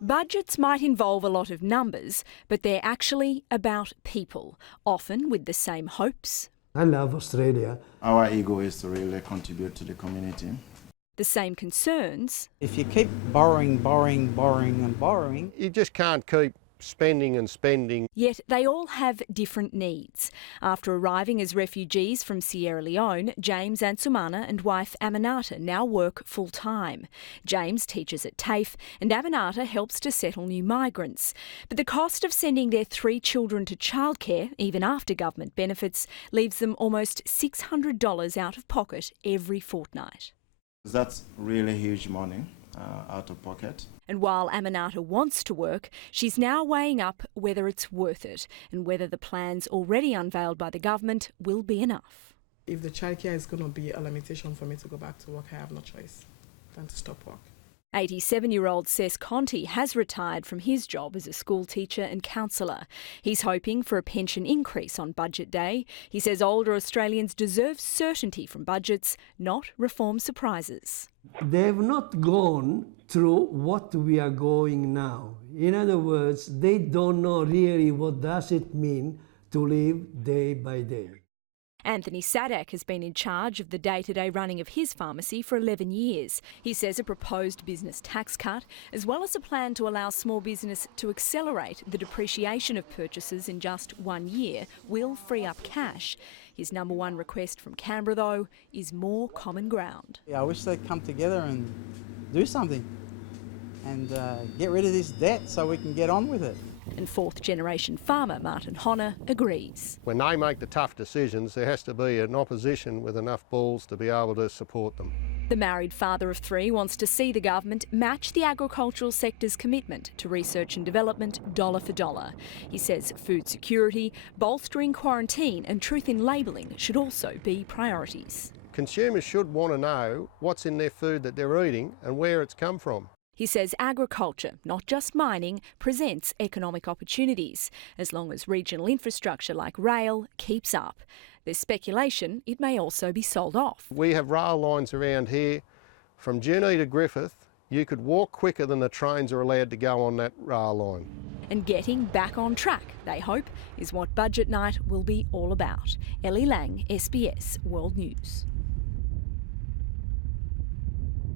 Budgets might involve a lot of numbers, but they're actually about people, often with the same hopes. I love Australia. Our ego is to really contribute to the community. The same concerns. If you keep borrowing and borrowing, you just can't keep spending and spending. Yet they all have different needs. After arriving as refugees from Sierra Leone, James Ansumana and wife Aminata now work full-time. James teaches at TAFE and Aminata helps to settle new migrants. But the cost of sending their 3 children to childcare, even after government benefits, leaves them almost $600 out of pocket every fortnight. That's really huge money out of pocket. And while Aminata wants to work, she's now weighing up whether it's worth it and whether the plans already unveiled by the government will be enough. If the childcare is going to be a limitation for me to go back to work, I have no choice than to stop work. 87-year-old Cess Conti has retired from his job as a school teacher and counsellor. He's hoping for a pension increase on Budget Day. He says older Australians deserve certainty from budgets, not reform surprises. They've not gone through what we are going now. In other words, they don't know really what does it mean to live day by day. Anthony Sadak has been in charge of the day-to-day running of his pharmacy for 11 years. He says a proposed business tax cut, as well as a plan to allow small business to accelerate the depreciation of purchases in just 1 year, will free up cash. His number one request from Canberra, though, is more common ground. I wish they'd come together and do something and get rid of this debt so we can get on with it. And fourth-generation farmer Martin Honner agrees. When they make the tough decisions, there has to be an opposition with enough balls to be able to support them. The married father of 3 wants to see the government match the agricultural sector's commitment to research and development dollar for dollar. He says food security, bolstering quarantine and truth in labelling should also be priorities. Consumers should want to know what's in their food that they're eating and where it's come from. He says agriculture, not just mining, presents economic opportunities, as long as regional infrastructure like rail keeps up. There's speculation it may also be sold off. We have rail lines around here from Junee to Griffith. You could walk quicker than the trains are allowed to go on that rail line. And getting back on track, they hope, is what Budget Night will be all about. Ellie Lang, SBS World News.